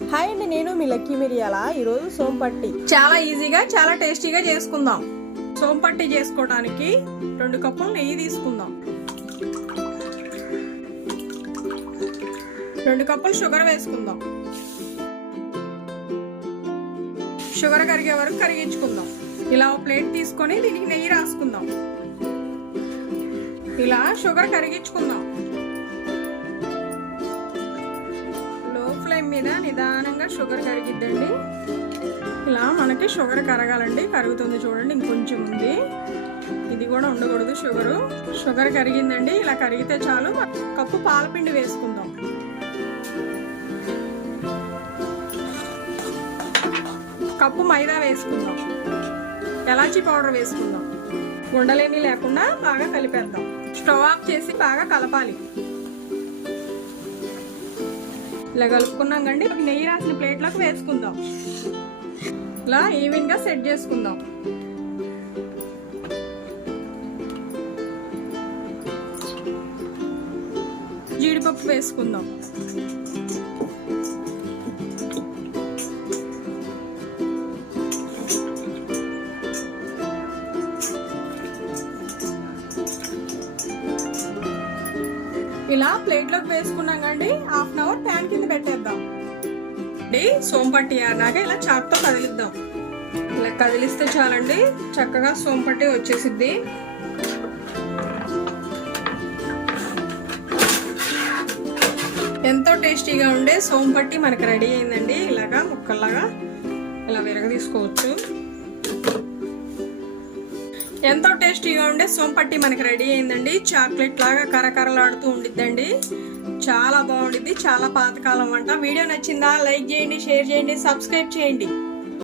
Hi అండి, నేను మీ lucky మిరియాల. ఈరోజు సోంపట్టి చాలా ఈజీగా చాలా టేస్టీగా చేసుకుందాం. సోంపట్టి చేసుకోవడానికి 2 కప్పులు నెయ్యి తీసుకుందాం. 2 కప్పులు షుగర్ వేసుకుందాం. షుగర్ కరిగే వరకు కరిగించుకుందాం. ఇలా ఒక ప్లేట్ తీసుకొని దీనికి నెయ్యి రాసుకుందాం. ఇలా షుగర్ కరిగించుకుందాం. లో ఫ్లేమ్ మీద నిదానంగా షుగర్ కరిగిద్దండి. ఇలా మనకి షుగర్ కరగాలండి. కరుగుతుంది చూడండి, ఇంకొంచెం ఉంది. ఇది కూడా ఉండకూడదు. షుగర్ కరిగిందండి. ఇలా కరిగితే చాలు. కప్పు పాలపిండి వేసుకుందాం. కప్పు మైదా వేసుకుందాం. ఎలాచీ పౌడర్ వేసుకుందాం. ఉండలేమీ లేకుండా బాగా కలిపేద్దాం. స్టవ్ ఆఫ్ చేసి బాగా కలపాలి. ఇలా కలుపుకున్నాం కండి. నెయ్యి రాసిన ప్లేట్లోకి వేసుకుందాం. ఇలా ఈవెన్ గా సెట్ చేసుకుందాం. జీడిపప్పు వేసుకుందాం. ఇలా ప్లేట్లోకి వేసుకున్నాం కండి. హాఫ్ అన్ అవర్ ప్యాన్ కింద పెట్టేద్దాం. సోంపట్టి అన్నాక ఇలా చాక్తో కదిలిద్దాం. ఇలా కదిలిస్తే చాలండి, చక్కగా సోంపట్టి వచ్చేసిద్ది. ఎంతో టేస్టీగా ఉండే సోంపట్టి మనకి రెడీ అయిందండి. ఇలాగా ముక్కల్లాగా ఇలా విరగ తీసుకోవచ్చు. ఎంతో టేస్టీగా ఉండే సోంపట్టి మనకి రెడీ అయిందండి. చాక్లెట్ లాగా కరకరలాడుతూ ఉండిద్దండి. చాలా బాగుండిద్ది. చాలా పాతకాలం వంట. వీడియో నచ్చిందా? లైక్ చేయండి, షేర్ చేయండి, సబ్స్క్రైబ్ చేయండి.